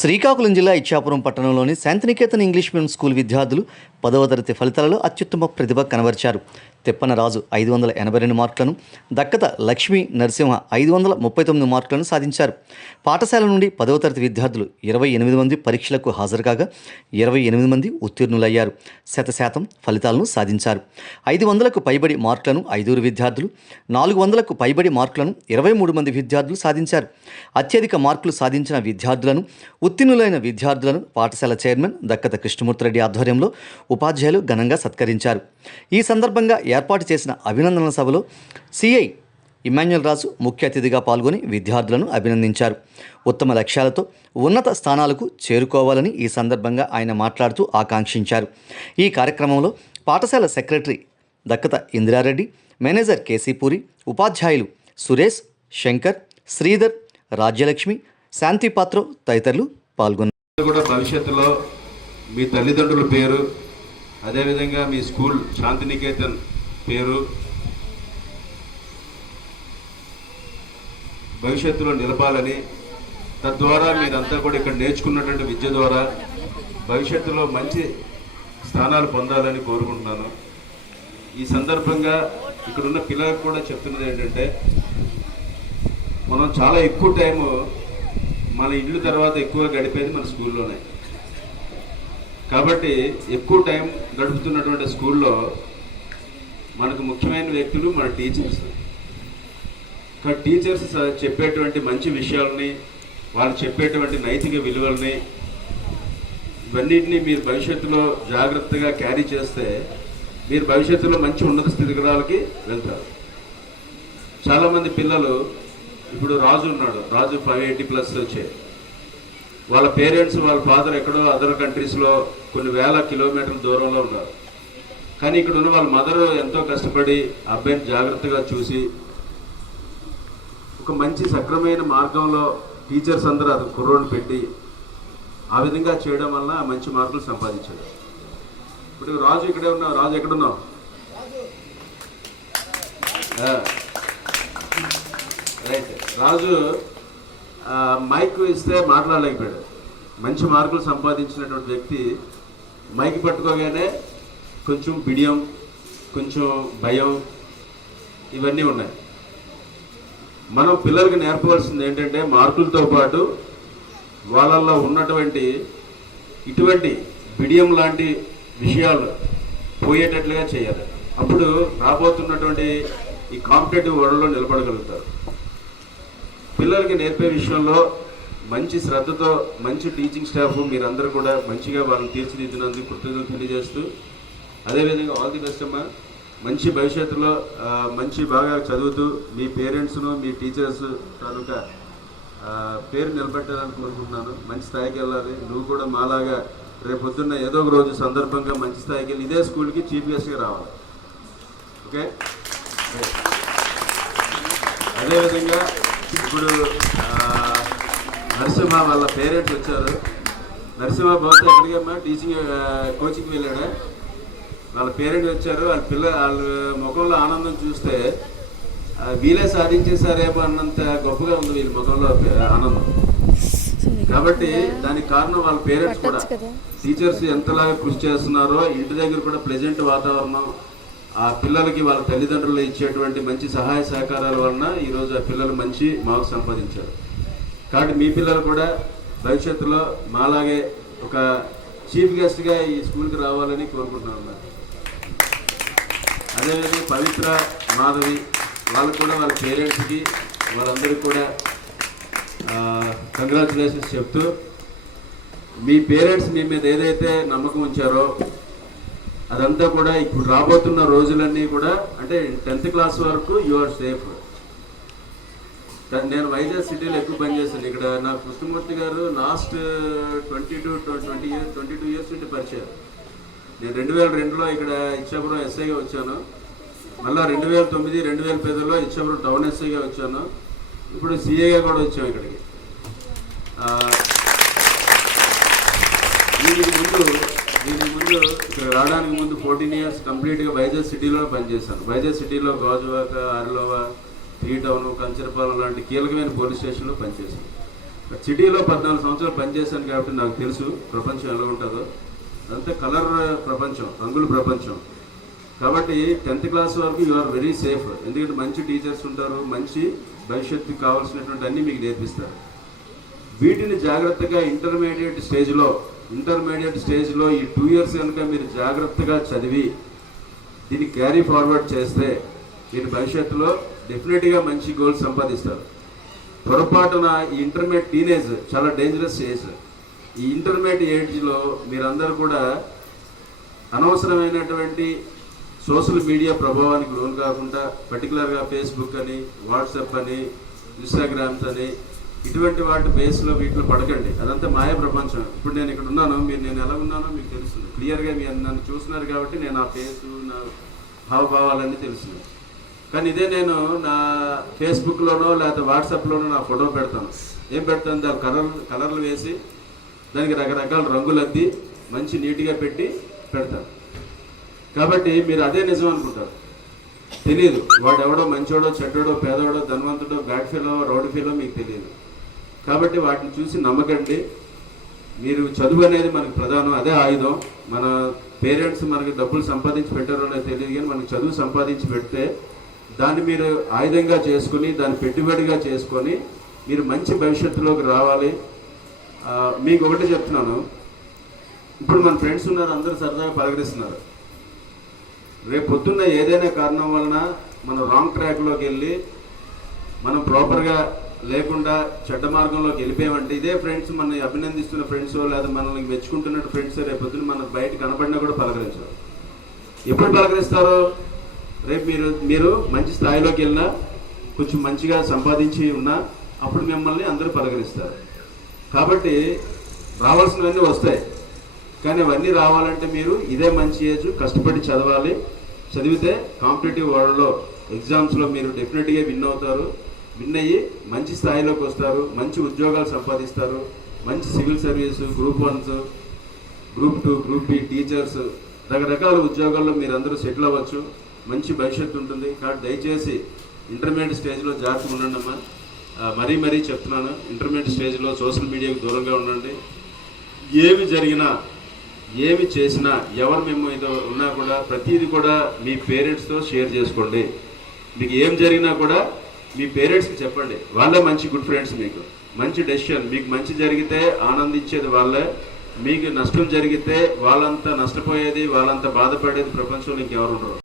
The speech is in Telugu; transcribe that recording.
శ్రీకాకుళం జిల్లా ఇచ్చాపురం పట్టణంలోని శాంతినికేతన్ ఇంగ్లీష్ మీడియం స్కూల్ విద్యార్థులు 10వ తరగతి ఫలితాలలో అత్యుత్తమ ప్రతిభ కనబరిచారు. తెప్పన రాజు 582 మార్కులను, దక్కత లక్ష్మీ నరసింహ 539 మార్కులను సాధించారు. పాఠశాల నుండి 10వ తరగతి విద్యార్థులు 28 మంది పరీక్షలకు హాజరు కాగా 28 మంది ఉత్తీర్ణులయ్యారు. 100% ఫలితాలను సాధించారు. 500కు పైబడి మార్కులను 5 విద్యార్థులు, 400కు పైబడి మార్కులను 23 మంది విద్యార్థులు సాధించారు. అత్యధిక మార్కులు సాధించిన విద్యార్థులను, ఉత్తీర్ణులైన విద్యార్థులను పాఠశాల చైర్మన్ దక్కత కృష్ణమూర్తిరెడ్డి ఆధ్వర్యంలో ఉపాధ్యాయులు ఘనంగా సత్కరించారు. ఈ సందర్భంగా ఏర్పాటు చేసిన అభినందనల సభలో సిఐ ఇమాన్యుల్ రాజు ముఖ్య అతిథిగా పాల్గొని విద్యార్థులను అభినందించారు. ఉత్తమ లక్ష్యాలతో ఉన్నత స్థానాలకు చేరుకోవాలని ఈ సందర్భంగా ఆయన మాట్లాడుతూ ఆకాంక్షించారు. ఈ కార్యక్రమంలో పాఠశాల సెక్రటరీ దక్కత ఇందిరారెడ్డి, మేనేజర్ కేసీపూరి, ఉపాధ్యాయులు సురేష్, శంకర్, శ్రీధర్, రాజ్యలక్ష్మి, శాంతిపాత్ర తదితరులు పాల్గొన్నారు. కూడా భవిష్యత్తులో మీ తల్లిదండ్రుల పేరు, అదేవిధంగా మీ స్కూల్ శాంతినికేతన్ పేరు భవిష్యత్తులో నిలపాలని, తద్వారా మీరంతా కూడా ఇక్కడ నేర్చుకున్నటువంటి విద్య ద్వారా భవిష్యత్తులో మంచి స్థానాలు పొందాలని కోరుకుంటున్నాను. ఈ సందర్భంగా ఇక్కడున్న పిల్లలకు కూడా చెప్తున్నది ఏంటంటే, మనం చాలా ఎక్కువ టైము మన ఇల్లు తర్వాత ఎక్కువ గడిపేది మన స్కూల్లోనే. కాబట్టి ఎక్కువ టైం గడుపుతున్నటువంటి స్కూల్లో మనకు ముఖ్యమైన వ్యక్తులు మన టీచర్స్. టీచర్స్ చెప్పేటువంటి మంచి విషయాలని, వాళ్ళు చెప్పేటువంటి నైతిక విలువల్ని, ఇవన్నిటిని మీరు భవిష్యత్తులో జాగ్రత్తగా క్యారీ చేస్తే మీరు భవిష్యత్తులో మంచి ఉన్నత స్థితిగతులకి వెళ్తారు. చాలామంది పిల్లలు, ఇప్పుడు రాజు ఉన్నాడు, రాజు 580+ వచ్చాయి. వాళ్ళ పేరెంట్స్, వాళ్ళ ఫాదర్ ఎక్కడో అదర్ కంట్రీస్లో కొన్ని వేల కిలోమీటర్ల దూరంలో ఉన్నారు. కానీ ఇక్కడ ఉన్న వాళ్ళ మదర్ ఎంతో కష్టపడి అబ్బాయిని జాగ్రత్తగా చూసి ఒక మంచి సక్రమైన మార్గంలో టీచర్స్ అందరూ అది కుర్రోని పెట్టి ఆ విధంగా చేయడం వలన మంచి మార్కులు సంపాదించాడు. ఇప్పుడు రాజు ఇక్కడే ఉన్నావు. రాజు ఎక్కడున్నావు? రైట్. రాజు మైక్ ఇస్తే మాట్లాడలేకపోయాడు. మంచి మార్కులు సంపాదించినటువంటి వ్యక్తి మైక్ పట్టుకోగానే కొంచెం బిడియం, కొంచెం భయం, ఇవన్నీ ఉన్నాయి. మనం పిల్లలకి నేర్పవలసింది ఏంటంటే, మార్కులతో పాటు వాళ్ళల్లో ఉన్నటువంటి ఇటువంటి బిడియం లాంటి విషయాలు పోయేటట్లుగా చేయాలి. అప్పుడు రాబోతున్నటువంటి ఈ కాంపిటేటివ్ వరల్డ్లో నిలబడగలుగుతారు. పిల్లలకి నేర్పే విషయంలో మంచి శ్రద్ధతో మంచి టీచింగ్ స్టాఫ్ మీరందరూ కూడా మంచిగా వాళ్ళని తీర్చిదిద్దినందుకు కృతజ్ఞతలు తెలియజేస్తూ, అదేవిధంగా ఆల్ ది బెస్ట్ అమ్మా. మంచి భవిష్యత్తులో మంచి బాగా చదువుతూ మీ పేరెంట్స్ను, మీ టీచర్స్ తాలూకా పేరు నిలబెట్టాలని కోరుకుంటున్నాను. మంచి స్థాయికి వెళ్ళాలి. నువ్వు కూడా మాలాగా రేపొద్దున్న ఏదో ఒక రోజు సందర్భంగా మంచి స్థాయికి వెళ్ళి ఇదే స్కూల్కి చీఫ్ గెస్ట్గా రావాలి. ఓకే. అదేవిధంగా ఇప్పుడు నరసింహ వాళ్ళ పేరెంట్స్ వచ్చారు. నరసింహ బహుశా ఎక్కడికమ్మా టీచింగ్ కోచింగ్కి వెళ్ళాడా? వాళ్ళ పేరెంట్స్ వచ్చారు. వాళ్ళ ముఖంలో ఆనందం చూస్తే వీలే సాధించేశారేమో అన్నంత గొప్పగా ఉంది వీళ్ళ ముఖంలో ఆనందం. కాబట్టి దానికి కారణం వాళ్ళ పేరెంట్స్ కూడా. టీచర్స్ ఎంతలాగా కృషి చేస్తున్నారో ఇంటి దగ్గర కూడా ప్లెజెంట్ వాతావరణం, ఆ పిల్లలకి వాళ్ళ తల్లిదండ్రులు ఇచ్చేటువంటి మంచి సహాయ సహకారాల వలన ఈరోజు ఆ పిల్లలు మంచి మార్క్స్ సంపాదించారు. కాబట్టి మీ పిల్లలు కూడా భవిష్యత్తులో మాలాగే ఒక చీఫ్ గెస్ట్గా ఈ స్కూల్కి రావాలని కోరుకుంటున్నాను. అదేవిధంగా పవిత్ర, మాధవి వాళ్ళకు కూడా వాళ్ళ పేరెంట్స్కి వాళ్ళందరికీ కూడా కంగ్రాచులేషన్స్ చెప్తూ, మీ పేరెంట్స్ మీ మీద ఏదైతే నమ్మకం ఉంచారో అదంతా కూడా ఇప్పుడు రాబోతున్న రోజులన్నీ కూడా, అంటే 10th క్లాస్ వరకు యు ఆర్ సేఫ్. నేను వైజాగ్ సిటీలో ఎక్కువ పనిచేస్తాను. ఇక్కడ నాకు కృష్ణమూర్తి గారు లాస్ట్ 22 ఇయర్స్ నుండి పరిచయం. నేను 2002లో ఇక్కడ ఇచ్చాపురం ఎస్ఐగా వచ్చాను. మళ్ళీ 2009, 2010లో ఇచ్చాపురం టౌన్ ఎస్ఐగా వచ్చాను. ఇప్పుడు సిఏగా కూడా వచ్చాము ఇక్కడికి. దీనికి ముందు ఇక్కడ రావడానికి ముందు 14 ఇయర్స్ కంప్లీట్గా వైజాగ్ సిటీలో పనిచేశాను. వైజాగ్ సిటీలో గాజువాక, అరలోవా, 3 టౌన్, కంచరపాలెం లాంటి కీలకమైన పోలీస్ స్టేషన్లో పనిచేశాను. సిటీలో 14 సంవత్సరాలు పనిచేశాను కాబట్టి నాకు తెలుసు ప్రపంచం ఎలా ఉంటుందో. అదంతా కలర్ ప్రపంచం, రంగుల ప్రపంచం. కాబట్టి 10th క్లాస్ వరకు యు ఆర్ వెరీ సేఫ్. ఎందుకంటే మంచి టీచర్స్ ఉంటారు, మంచి భవిష్యత్తుకు కావాల్సినటువంటి అన్నీ మీకు నేర్పిస్తారు. వీటిని జాగ్రత్తగా ఇంటర్మీడియట్ స్టేజ్లో ఈ 2 years కనుక మీరు జాగ్రత్తగా చదివి దీన్ని క్యారీ ఫార్వర్డ్ చేస్తే మీరు భవిష్యత్తులో డెఫినెట్గా మంచి గోల్స్ సంపాదిస్తారు. పొరపాటున ఈ ఇంటర్మీడియట్ టీనేజ్ చాలా డేంజరస్ ఏజ్. ఈ ఇంటర్మీడియట్ ఏజ్లో మీరందరూ కూడా అనవసరమైనటువంటి సోషల్ మీడియా ప్రభావానికి లోన్ కాకుండా, పర్టికులర్గా ఫేస్బుక్ అని, వాట్సాప్ అని, ఇన్స్టాగ్రామ్స్ అని ఇటువంటి వాటి బేస్లో వీటిలో పడకండి. అదంతా మాయ ప్రపంచం. ఇప్పుడు నేను ఇక్కడ ఉన్నాను, నేను ఎలా ఉన్నానో మీకు తెలుస్తుంది. క్లియర్గా మీరు నన్ను చూస్తున్నారు కాబట్టి నేను ఆ ఫేసు, నా హావభావాలన్నీ తెలుస్తున్నాయి. కానీ ఇదే నేను నా ఫేస్బుక్లోనో లేకపోతే వాట్సాప్లోనో నా ఫోటో పెడతాను. ఏం పెడతాను? దాని కలర్లు వేసి దానికి రకరకాల రంగులు అద్ది మంచి నీట్గా పెట్టి పెడతాను. కాబట్టి మీరు అదే నిజం అనుకుంటారు. తెలియదు వాడు ఎవడో మంచోడో, చెడ్డోడో, పేదోడో, ధనవంతుడో, బ్యాడ్ ఫీలో, రౌడ్ ఫీలో మీకు తెలియదు. కాబట్టి వాటిని చూసి నమ్మకండి. మీరు చదువు అనేది మనకు ప్రధానం, అదే ఆయుధం. మన పేరెంట్స్ మనకి డబ్బులు సంపాదించి పెట్టారో అనేది తెలియదు, కానీ మనకు చదువు సంపాదించి పెడితే దాన్ని మీరు ఆయుధంగా చేసుకుని, దాన్ని పెట్టుబడిగా చేసుకొని మీరు మంచి భవిష్యత్తులోకి రావాలి. మీకు ఒకటి చెప్తున్నాను, ఇప్పుడు మన ఫ్రెండ్స్ ఉన్నారు, అందరూ సరదాగా పలకరిస్తున్నారు. రేపు పొద్దున్న ఏదైనా కారణం వలన మనం రాంగ్ ట్రాక్లోకి వెళ్ళి మనం ప్రాపర్గా లేకుండా చెడ్డ మార్గంలోకి వెళ్ళిపోయామంటే ఇదే ఫ్రెండ్స్ మనల్ని అభినందిస్తున్న ఫ్రెండ్స్ లేదా మనల్ని మెచ్చుకుంటున్నట్టు ఫ్రెండ్స్ రేపు పొద్దున్న మనకు బయట కనబడినా కూడా పలకరించారు. ఎప్పుడు పలకరిస్తారో? రేపు మీరు మంచి స్థాయిలోకి వెళ్ళినా, కొంచెం మంచిగా సంపాదించి ఉన్నా అప్పుడు మిమ్మల్ని అందరూ పలకరిస్తారు. కాబట్టి రావాల్సినవన్నీ వస్తాయి, కానీ అవన్నీ రావాలంటే మీరు ఇదే మంచి ఏజ్, కష్టపడి చదవాలి. చదివితే కాంపిటేటివ్ వరల్డ్లో ఎగ్జామ్స్లో మీరు డెఫినెట్గా విన్ అవుతారు. విన్ అయ్యి మంచి స్థాయిలోకి వస్తారు, మంచి ఉద్యోగాలు సంపాదిస్తారు. మంచి civil service, group 1, group 2, group B, teachers, రకరకాల ఉద్యోగాల్లో మీరు అందరూ సెటిల్ అవ్వచ్చు. మంచి భవిష్యత్తు ఉంటుంది. కాబట్టి దయచేసి ఇంటర్మీడియట్ స్టేజ్లో జాగ్రత్తగా ఉండండి అమ్మా. మరీ చెప్తున్నాను, ఇంటర్మీడియట్ స్టేజ్లో సోషల్ మీడియాకు దూరంగా ఉండండి. ఏమి జరిగినా, ఏమి చేసినా, ఎవరు మేము ఏదో ఉన్నా కూడా ప్రతిదీ కూడా మీ పేరెంట్స్తో షేర్ చేసుకోండి. మీకు ఏం జరిగినా కూడా మీ పేరెంట్స్కి చెప్పండి. వాళ్ళే మంచి గుడ్ ఫ్రెండ్స్. మీకు మంచి డెసిషన్, మీకు మంచి జరిగితే ఆనందించేది వాళ్ళే, మీకు నష్టం జరిగితే వాళ్ళంతా నష్టపోయేది, వాళ్ళంతా బాధపడేది ప్రపంచంలో ఇంకెవరు ఉండరు.